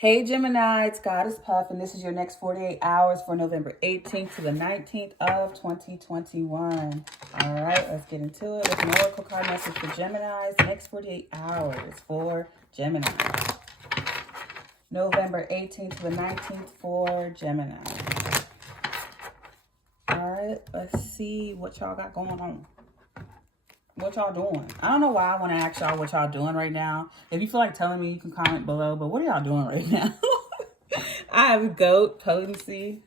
Hey Gemini, it's Goddess Puff, and this is your next 48 hours for November 18th to the 19th of 2021. All right, let's get into it. There's an oracle card message for Gemini's next 48 hours for Gemini. November 18th to the 19th for Gemini. All right, let's see what y'all got going on. What y'all doing? I don't know why I want to ask y'all what y'all doing right now. If you feel like telling me, you can comment below. But what are y'all doing right now? I have goat, potency.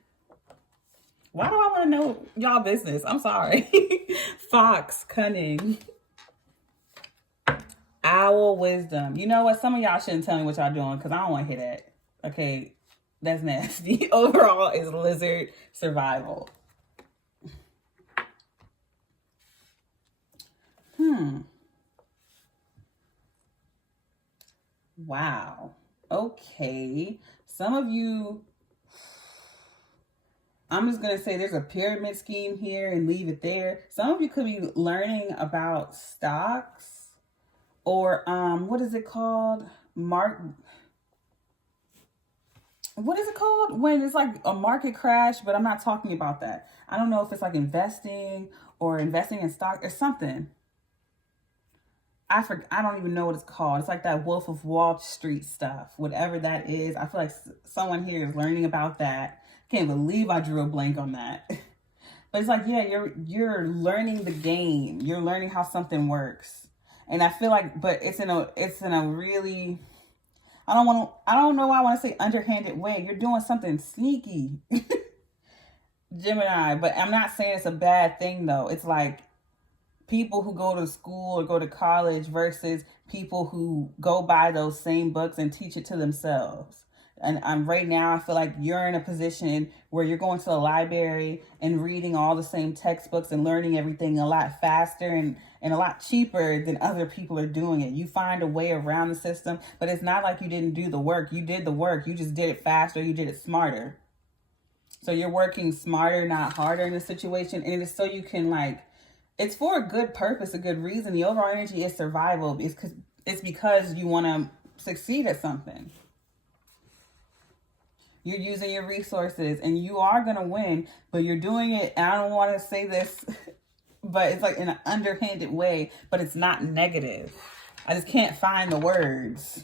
Why do I want to know y'all business? I'm sorry. Fox, cunning. Owl, wisdom. You know what? Some of y'all shouldn't tell me what y'all doing because I don't want to hear that. Okay, that's nasty. Overall is lizard, survival. Wow. Okay. Some of you, I'm just going to say there's a pyramid scheme here and leave it there. Some of you could be learning about stocks or, what is it called? What is it called? When it's like a market crash, but I'm not talking about that. I don't know if it's like investing or investing in stock or something. I don't even know what it's called. It's like that Wolf of Wall Street stuff. Whatever that is. I feel like someone here is learning about that. Can't believe I drew a blank on that. But it's like, yeah, you're learning the game. You're learning how something works. And I feel like, but it's in a really, I don't know why I want to say underhanded way. You're doing something sneaky. Gemini, but I'm not saying it's a bad thing though. It's like people who go to school or go to college versus people who go buy those same books and teach it to themselves. And right now, I feel like you're in a position where you're going to the library and reading all the same textbooks and learning everything a lot faster and a lot cheaper than other people are doing it. You find a way around the system, but it's not like you didn't do the work. You did the work. You just did it faster. You did it smarter. So you're working smarter, not harder in the situation. And it's so you can it's for a good purpose, a good reason. The overall energy is survival. It's because you want to succeed at something. You're using your resources and you are going to win, but you're doing it. And I don't want to say this, but it's like in an underhanded way, but it's not negative. I just can't find the words.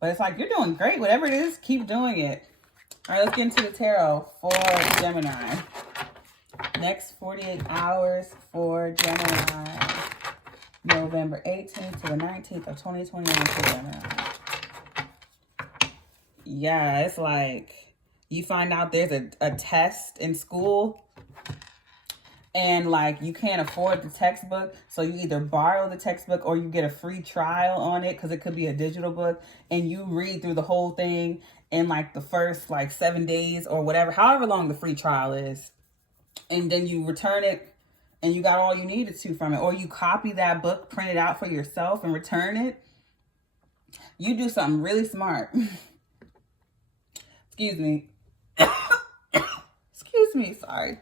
But it's like, you're doing great. Whatever it is, keep doing it. All right, let's get into the tarot for Gemini. Next 48 hours for Gemini. November 18th to the 19th of 2021 for Gemini. Yeah, it's like you find out there's a test in school and like you can't afford the textbook. So you either borrow the textbook or you get a free trial on it because it could be a digital book. And you read through the whole thing in like the first 7 days or whatever, however long the free trial is. And then you return it and you got all you needed to from it. Or you copy that book, print it out for yourself and return it. You do something really smart. Excuse me. Excuse me, sorry.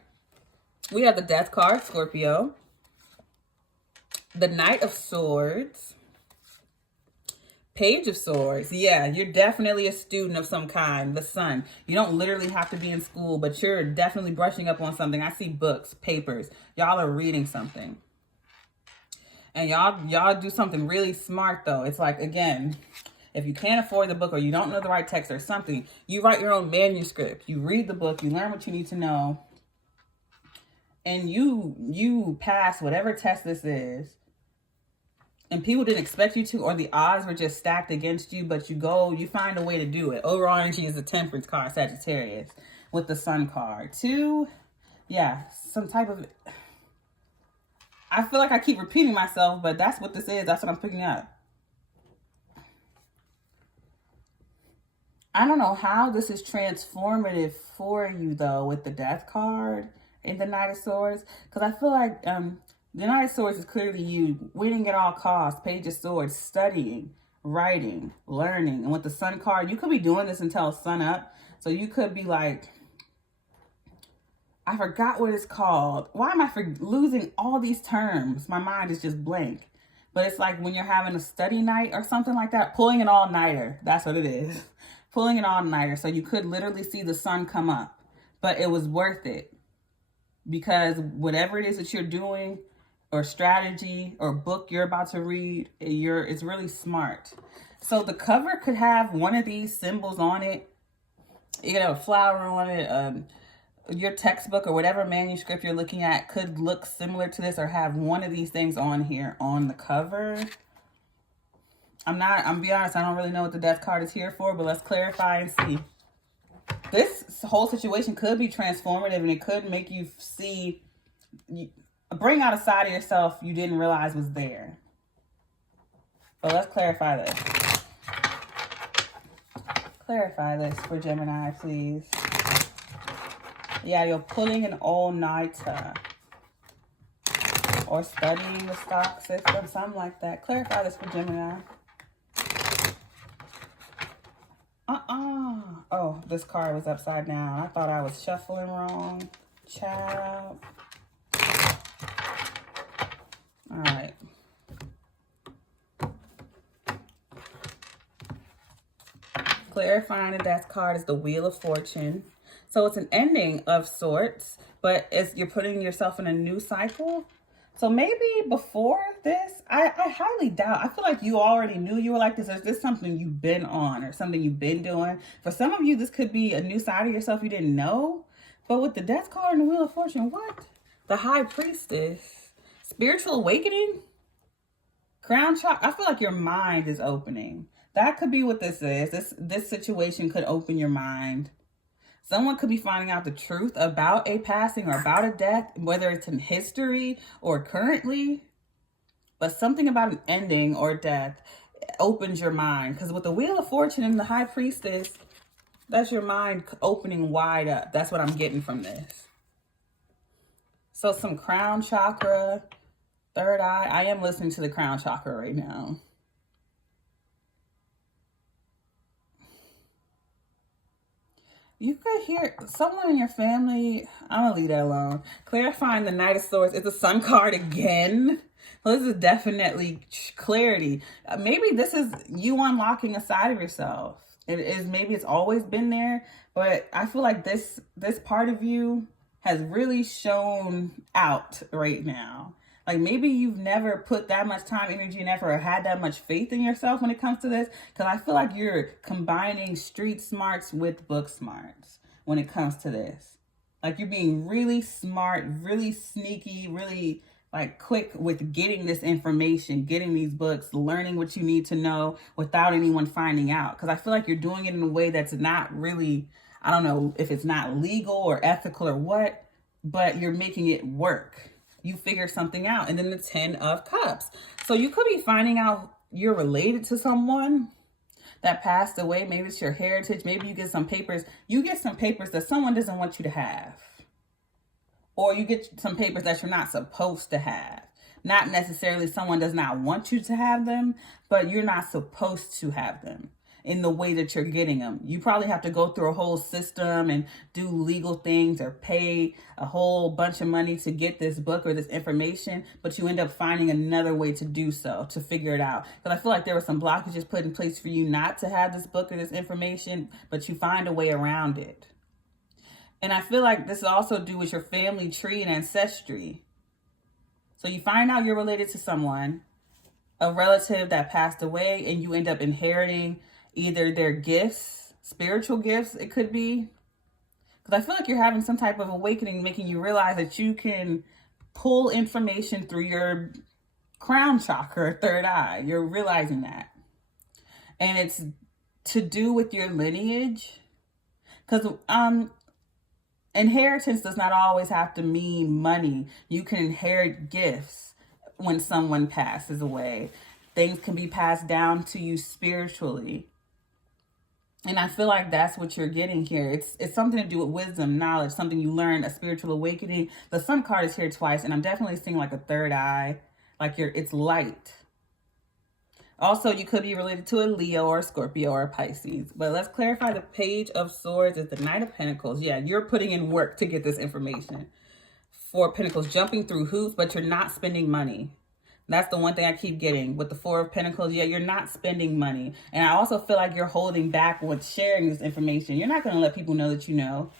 We have the Death card, Scorpio. The Knight of Swords. Page of Swords. Yeah, you're definitely a student of some kind. The Sun. You don't literally have to be in school, but you're definitely brushing up on something. I see books, papers. Y'all are reading something. And y'all do something really smart, though. It's like, again, if you can't afford the book or you don't know the right text or something, you write your own manuscript. You read the book. You learn what you need to know. And you pass whatever test this is. And people didn't expect you to, or the odds were just stacked against you, but you find a way to do it. Overall energy is the Temperance card, Sagittarius, with the Sun card. Some type of, I feel like I keep repeating myself, but that's what this is. That's what I'm picking up. I don't know how this is transformative for you, though, with the Death card and the Knight of Swords, because I feel like, the Knight of Swords is clearly you winning at all costs. Page of Swords, studying, writing, learning. And with the Sun card, you could be doing this until sun up. So you could be like, I forgot what it's called. Why am I losing all these terms? My mind is just blank. But it's like when you're having a study night or something like that, pulling an all-nighter. That's what it is. Pulling an all-nighter. So you could literally see the sun come up. But it was worth it. Because whatever it is that you're doing, or strategy, or book you're about to read, it's really smart. So the cover could have one of these symbols on it. You could have a flower on it. Your textbook or whatever manuscript you're looking at could look similar to this or have one of these things on here on the cover. I'm be honest, I don't really know what the death card is here for, but let's clarify and see. This whole situation could be transformative, and it could make you see, bring out a side of yourself you didn't realize was there. But let's clarify this. Clarify this for Gemini, please. Yeah, you're pulling an all-nighter or studying the stock system, something like that. Clarify this for Gemini. Oh, this card was upside down. I thought I was shuffling wrong. Child. All right. Clarifying the death card is the Wheel of Fortune. So it's an ending of sorts, but you're putting yourself in a new cycle. So maybe before this, I highly doubt. I feel like you already knew you were like this. Or is this something you've been on or something you've been doing? For some of you, this could be a new side of yourself you didn't know. But with the death card and the Wheel of Fortune, what? The High Priestess. Spiritual awakening? Crown chakra. I feel like your mind is opening. That could be what this is. This situation could open your mind. Someone could be finding out the truth about a passing or about a death, whether it's in history or currently. But something about an ending or death opens your mind. Because with the Wheel of Fortune and the High Priestess, that's your mind opening wide up. That's what I'm getting from this. So some crown chakra, third eye. I am listening to the crown chakra right now. You could hear someone in your family. I'm going to leave that alone. Clarifying the Knight of Swords. It's a Sun card again. Well, this is definitely clarity. Maybe this is you unlocking a side of yourself. It is, maybe it's always been there, but I feel like this part of you has really shown out right now. Like maybe you've never put that much time, energy, and effort or had that much faith in yourself when it comes to this. Because I feel like you're combining street smarts with book smarts when it comes to this. Like you're being really smart, really sneaky, really like quick with getting this information, getting these books, learning what you need to know without anyone finding out. Because I feel like you're doing it in a way that's not really, I don't know if it's not legal or ethical or what, but you're making it work. You figure something out. And then the 10 of Cups. So you could be finding out you're related to someone that passed away. Maybe it's your heritage. Maybe you get some papers. You get some papers that someone doesn't want you to have. Or you get some papers that you're not supposed to have. Not necessarily someone does not want you to have them, but you're not supposed to have them in the way that you're getting them. You probably have to go through a whole system and do legal things or pay a whole bunch of money to get this book or this information, but you end up finding another way to do so, to figure it out. Because I feel like there were some blockages put in place for you not to have this book or this information, but you find a way around it. And I feel like this also do with your family tree and ancestry. So you find out you're related to someone, a relative that passed away, and you end up inheriting either their gifts, spiritual gifts, it could be. Because I feel like you're having some type of awakening, making you realize that you can pull information through your crown chakra, third eye. You're realizing that. And it's to do with your lineage. Because inheritance does not always have to mean money. You can inherit gifts when someone passes away. Things can be passed down to you spiritually. And I feel like that's what you're getting here. It's something to do with wisdom, knowledge, something you learn, a spiritual awakening. The Sun card is here twice, and I'm definitely seeing like a third eye, like it's light. Also, you could be related to a Leo or a Scorpio or a Pisces. But let's clarify the Page of Swords is the Knight of Pentacles. Yeah, you're putting in work to get this information. Four of Pentacles, jumping through hoops, but you're not spending money. That's the one thing I keep getting with the Four of Pentacles. Yeah, you're not spending money. And I also feel like you're holding back with sharing this information. You're not going to let people know that you know.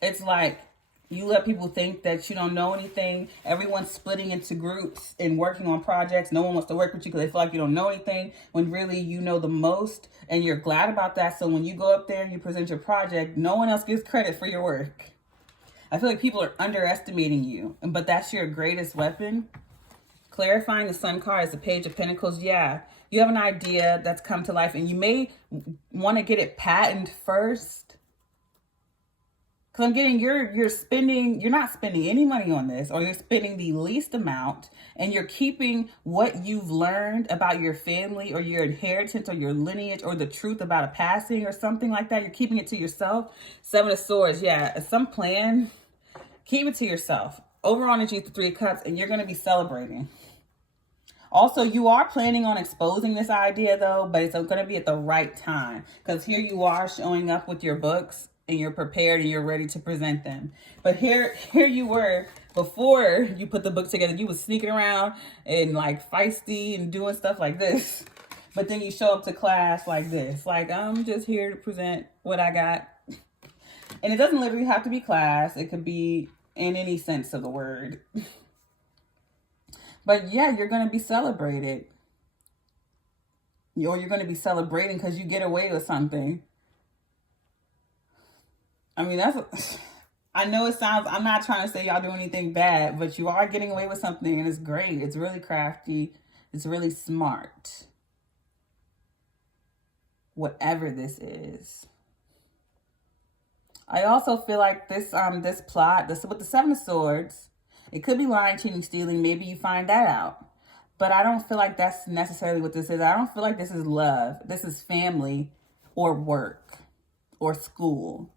It's like you let people think that you don't know anything. Everyone's splitting into groups and working on projects. No one wants to work with you because they feel like you don't know anything, when really you know the most, and you're glad about that. So when you go up there and you present your project, no one else gives credit for your work. I feel like people are underestimating you, but that's your greatest weapon. Clarifying the Sun card is the Page of Pentacles. Yeah, you have an idea that's come to life, and you may want to get it patented first. Because I'm getting you're not spending any money on this, or you're spending the least amount, and you're keeping what you've learned about your family or your inheritance or your lineage or the truth about a passing or something like that. You're keeping it to yourself. Seven of Swords. Yeah, some plan. Keep it to yourself. Overall energy is the Three of Cups, and you're going to be celebrating. Also, you are planning on exposing this idea, though, but it's going to be at the right time. Because here you are showing up with your books, and you're prepared, and you're ready to present them. But here you were, before you put the book together, you was sneaking around and like feisty and doing stuff like this. But then you show up to class like this. Like, I'm just here to present what I got. And it doesn't literally have to be class. It could be in any sense of the word. But yeah, you're going to be celebrated. Or you're going to be celebrating because you get away with something. I mean, I know it sounds, I'm not trying to say y'all do anything bad, but you are getting away with something, and it's great. It's really crafty. It's really smart. Whatever this is. I also feel like this plot, with the Seven of Swords, it could be lying, cheating, stealing. Maybe you find that out. But I don't feel like that's necessarily what this is. I don't feel like this is love. This is family or work or school.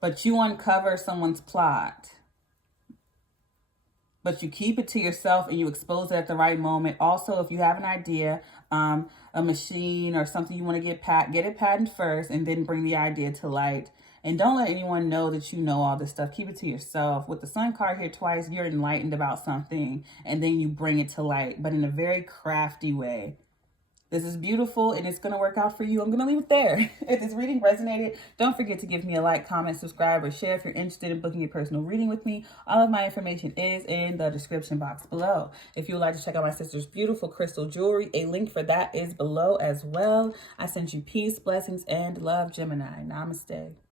But you uncover someone's plot. But you keep it to yourself and you expose it at the right moment. Also, if you have an idea, a machine or something you want to get it patented first, and then bring the idea to light. And don't let anyone know that you know all this stuff. Keep it to yourself. With the Sun card here twice, you're enlightened about something, and then you bring it to light, but in a very crafty way. This is beautiful, and it's going to work out for you. I'm going to leave it there. If this reading resonated, don't forget to give me a like, comment, subscribe, or share if you're interested in booking a personal reading with me. All of my information is in the description box below. If you would like to check out my sister's beautiful crystal jewelry, a link for that is below as well. I send you peace, blessings, and love, Gemini. Namaste.